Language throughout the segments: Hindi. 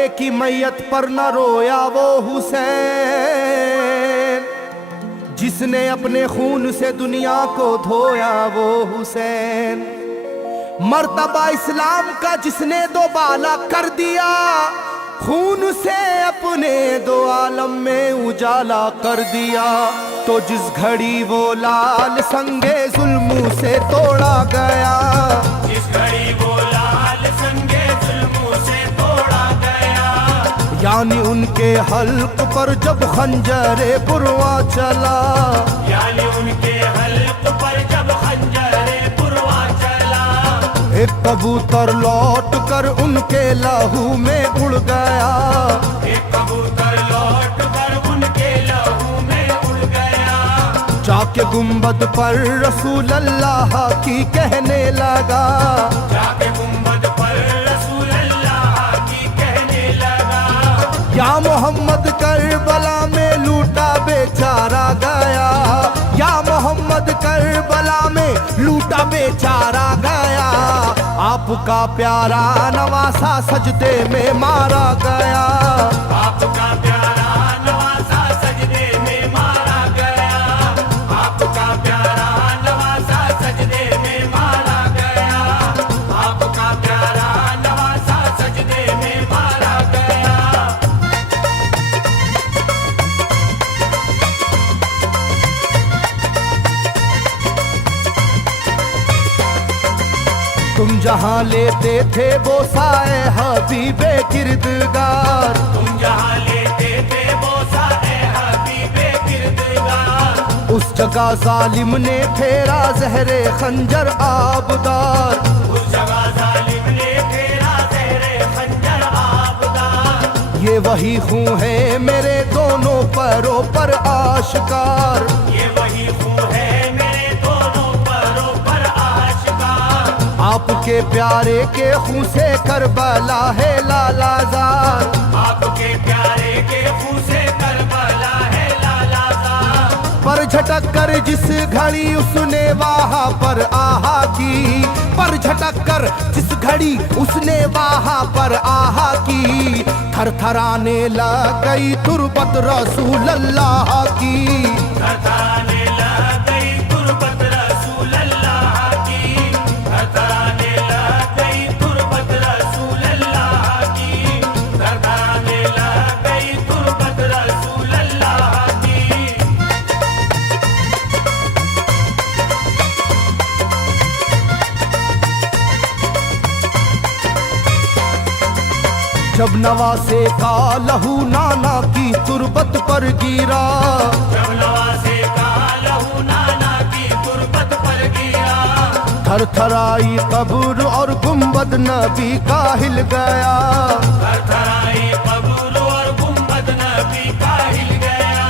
बेटे की मैयत पर न रोया वो हुसैन, जिसने अपने खून से दुनिया को धोया वो हुसैन। मर्तबा इस्लाम का जिसने दोबाला कर दिया, खून से अपने दो आलम में उजाला कर दिया। तो जिस घड़ी वो लाल संगे जुल्म से तोड़ा गया, जिस घड़ी वो लाल संगे जुल्म से तोड़ा गया, यानी उनके हल्क पर जब खंजरे पुरवा चला, यानी उनके हल्क पर जब खंजरे पुरवा चला, एक कबूतर लौट कर उनके लहू में उड़ गया, एक कबूतर लौट कर उनके लहू में उड़ गया। जाके गुंबद पर रसूल अल्लाह की कहने लगा, जाके गुंबद पर रसूल अल्लाह की कहने लगा, या मोहम्मद करबला में लूटा बेचारा गया, या मोहम्मद करबला में लूटा बेचारा गया। आपका प्यारा नवासा सजदे में मारा गया, आपका प्यारा नवासा सजदे में मारा गया, आपका प्यारा नवासा सजदे में मारा गया, आपका प्यारा नवासा सजदे में मारा गया। तुम जहाँ लेते थे वो साए हबीबे किरदगार, तुम जहाँ लेते थे बोसा ए हबीबे किरदगार, उस जगह जालिम ने फेरा जहरे खंजर आबदार। उस जगह जालिम ने फेरा ज़हरे खंजर आबदार। ये वही खून है मेरे दोनों पैरों पर आश्कार, ये वही खून है मेरे दोनों पैरों पर आशिकार। आपके प्यारे के खून से करबला है लालाजार, आपके प्यारे के खून से करबला है लालाजार। पर झटक कर जिस घड़ी उसने वहाँ पर आहा की, पर झटक कर जिस घड़ी उसने वहाँ पर आहा की, थरथराने लग गई तुरबत रसूल अल्लाह की, थरथराने लग गई तुरबत रसूल अल्लाह की, थरथराने लग गई तुरबत रसूल अल्लाह की, थरथराने लग गई तुरबत रसूल अल्लाह की। जब नवासे का लहू नाना की तुरबत पर गिरा, जब नवासे का लहू नाना की तुरबत पर गिरा, थरथराई कब्र और गुंबद नबी का हिल गया। थरथराई कब्र और गुंबद नबी का हिल गया।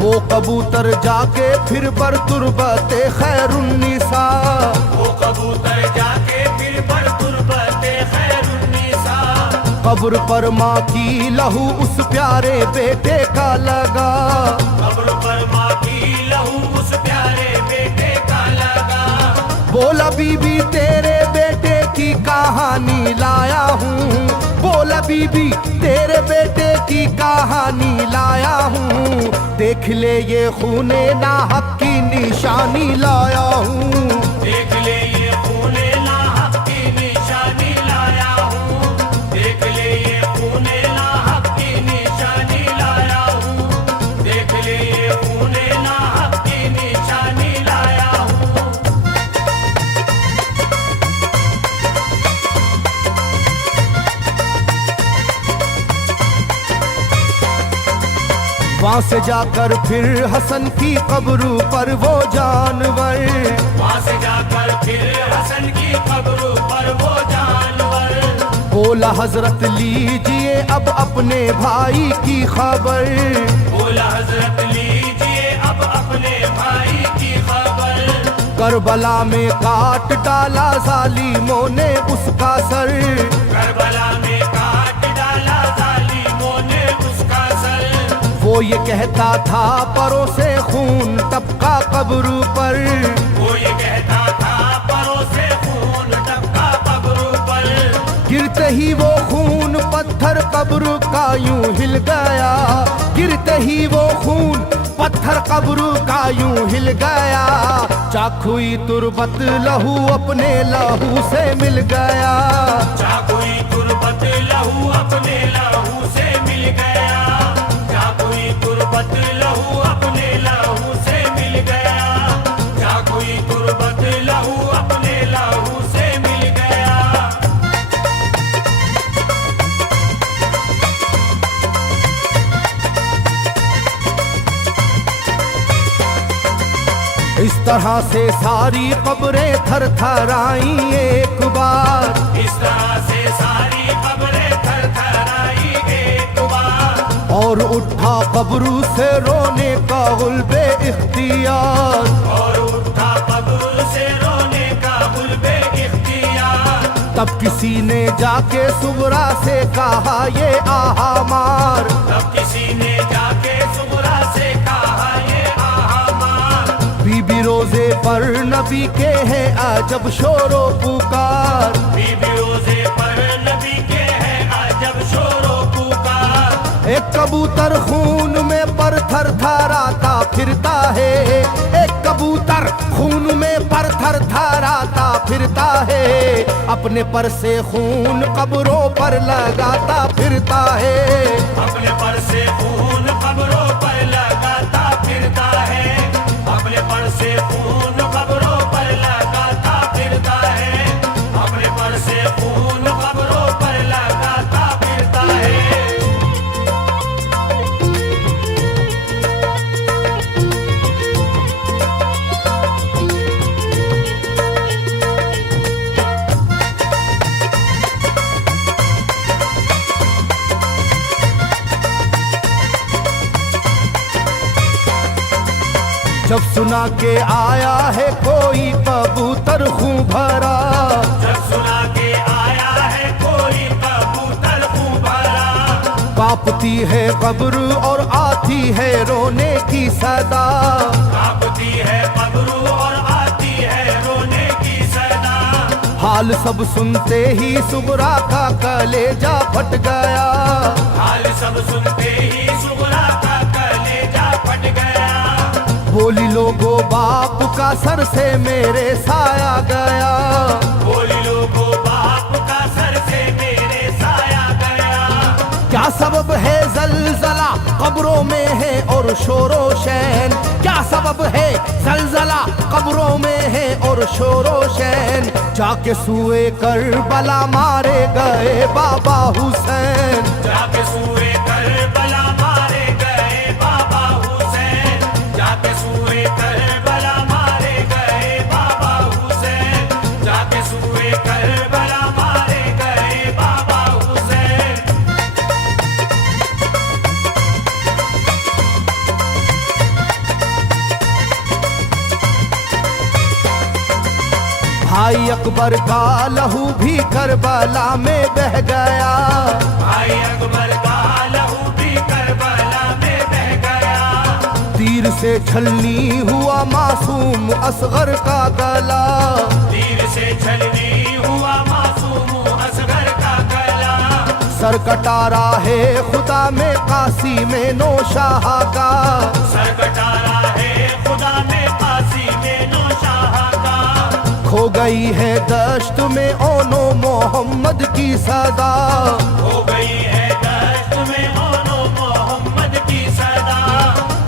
वो कबूतर जाके फिर पर तुरबते खैरुन्निसा, वो कबूतर जाके फिर पर तुरबते खैरुन्निसा, कब्र पर माँ की लहू उस प्यारे बेटे का लगा, कब्र पर माँ की लहू उस प्यारे बेटे का लगा। बोला बीबी तेरे बेटे की कहानी लाया हूँ, बोला बीबी तेरे बेटे की कहानी लाया हूँ, देख ले ये खूने नाहक की निशानी लाया हूँ, देख ले ये खूने नाहक की निशानी लाया हूँ, देख ले ये खूने नाहक की निशानी लाया हूँ, देख ले ये खूने नाहक की निशानी लाया हूँ। वहाँ से जाकर फिर हसन की कब्र पर वो जानवर, वहाँ से जाकर फिर हसन की कब्र पर वो जानवर, बोला हजरत लीजिए अब अपने भाई की खबर, बोला हजरत लीजिए अब अपने भाई की खबर। करबला में काट डाला जालिमों ने उसका सर, करबला में काट डाला जालिमों ने उसका सर। वो ये कहता था परों से खून टपका कब्र पर, वो ये कहता था परों से खून टपका कब्र पर। गिरते ही वो खून पत्थर कब्र का यूं हिल गया, गिरते ही वो खून पत्थर कब्र का यूं हिल गया। चाकुई तुरबत लहू अपने लहू से मिल गया, चाकुई तुरबत लहू अपने लहू से मिल गया, चाकुई तुरबत लहू अपने लहू से मिल गया, चाकुई तुरबत लहू अपने लहू से मिल गया। इस तरह से सारी कब्रें थर थर आई एक बार, इस तरह से सारी कब्रें थर थर आई एक बार, और उठा कब्र से रोने का गुल्बे इख्तियार, और उठा कब्र से रोने का गुल्बे इख्तियार। तब किसी ने जाके सुगरा से कहा ये आहा मार, तब किसी ने जाके सुगरा से कहा ये आहा मार। बीबी रोजे पर नबी के हैं अजब शोरो पुकार, बीबी रोजे पर नबी के हैं अजब शोरो पुकार। एक कबूतर खून में पर थर थराता फिरता है, एक कबूतर खून में पर थर थराता फिरता है, अपने पर से खून कब्रों पर लगाता फिरता है, अपने पर से खून कब्रों पर लगाता फिरता है, अपने पर से खून कब्रों पर लगाता फिरता है, अपने पर से खून कब्रों पर लगाता फिरता है। जब सुना के आया है कोई कबूतर खूं भरा, जब सुना के आया है कोई कबूतर खूं भरा, कांपती है कब्र और आती है रोने की सदा, कांपती है कब्र और आती है रोने की सदा। हाल सब सुनते ही सुगरा का कलेजा फट गया, हाल सब सुनते ही सुगरा का कलेजा फट गया। बोली लोगो बाप का सर से मेरे साया गया, बोली लोगो बाप का सर से मेरे साया गया। क्या सबब है जलजला कब्रों में है और शोरो शैन, क्या सबब है जलजला कब्रों में है और शोरो शैन। जाके सुए करबला मारे गए बाबा हुसैन, जाके सुए करबला मारे गए बाबा हुसैन, जाके सुए करबला मारे गए बाबा हुसैन, जाके सुए करबला मारे गए बाबा हुसैन। भाई अकबर का लहू भी करबला में बह गया, भाई अकबर का लहू भी करबला में बह गया। तीर से छलनी हुआ मासूम असगर का गला, तीर से छलनी हुआ मासूम असगर का गला। सर कटा है खुदा में काशी में नौशाह का, सर कटारा है खुदा में काशी में नौशाह का। खो गई है दश्त में ओनो मोहम्मद की सदा, हो गई है दश्त में ओनो मोहम्मद की सदा।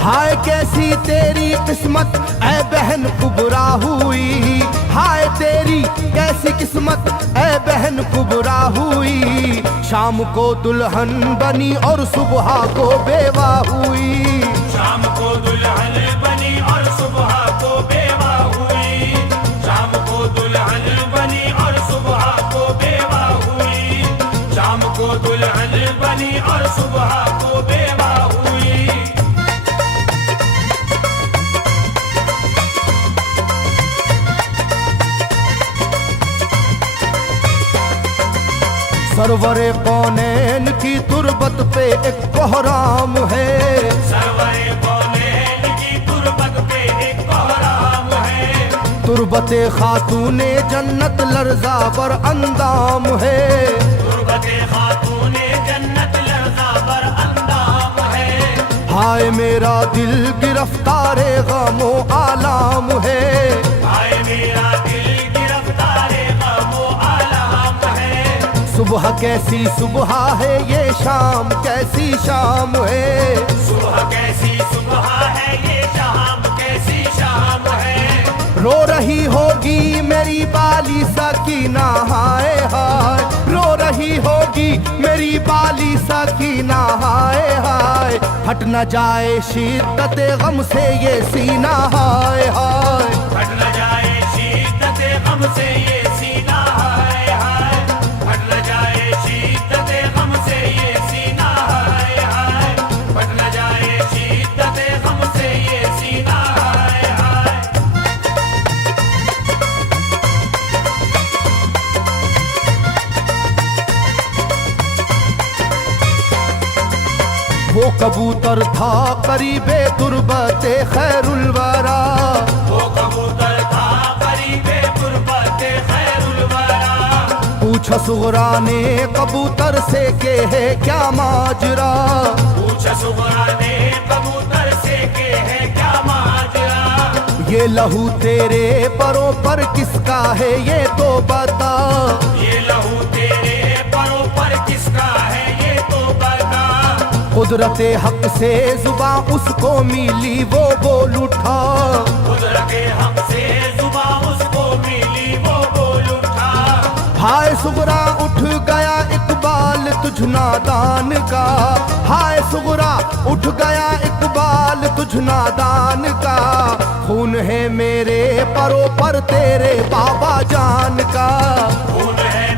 हाय कैसी तेरी किस्मत ऐ बहन कुबरा हुई, हाय तेरी कैसी किस्मत ऐ बहन कुबरा हुई। शाम को दुल्हन बनी और सुबह को बेवा हुई, शाम को दुल्हन बनी और सुबह को बेवा हुई, शाम को दुल्हन बनी और सुबह को बेवा हुई, शाम को दुल्हन बनी और सुबह को बेवा हुई। सरवरे कौनैन की तुरबत पे एक कोहराम है, सरवरे कौनैन की तुरबत पे एक कोहराम है। तुरबते खातूने जन्नत लर्जा पर अंदाम है, सोबते खातूने जन्नत लर्जा बर अंदाम है। हाय मेरा दिल गिरफ्तारे गमो आलाम है। हाय मेरा दिल गिरफ्तारे गमो आलाम है। सुबह कैसी सुबह है ये शाम कैसी शाम है। सुबह कैसी सुबह है ये शाम कैसी शाम है। रो रही होगी मेरी बाली सकीना हाय हाय। रो रही होगी मेरी बाली सकीना हाय हाय। हट न जाए शिद्दत गम से ये सीना हाय हाय। हट न जाए शिद्दत गम से ये सीना हाय हाय। हट न जाए शिद्दत गम से ये सीना हाय हाय। हट न जाए शिद्दत गम से ये सीना हाय हाय। वो कबूतर था करीबे तुरबते खैरुल वरा। वो कबूतर था करीबे तुरबते खैरुल वरा। पूछा सुगरा ने कबूतर से के है क्या माजरा। पूछा सुगरा ने कबूतर से के है क्या माजरा। ये लहू तेरे परों पर किसका है ये तो बता। ये लहू तेरे परों पर किसका है ये तो बता। कुदरते हक से जुबां उसको मिली वो बोल उठा। कुदरते हक से जुबां उसको मिली वो बोल उठा। हाय सुगरा उठ गया इकबाल तुझ नादान का। हाय सुगरा उठ गया इकबाल तुझ नादान का। खून है मेरे परों पर तेरे बाबा जान का। खून है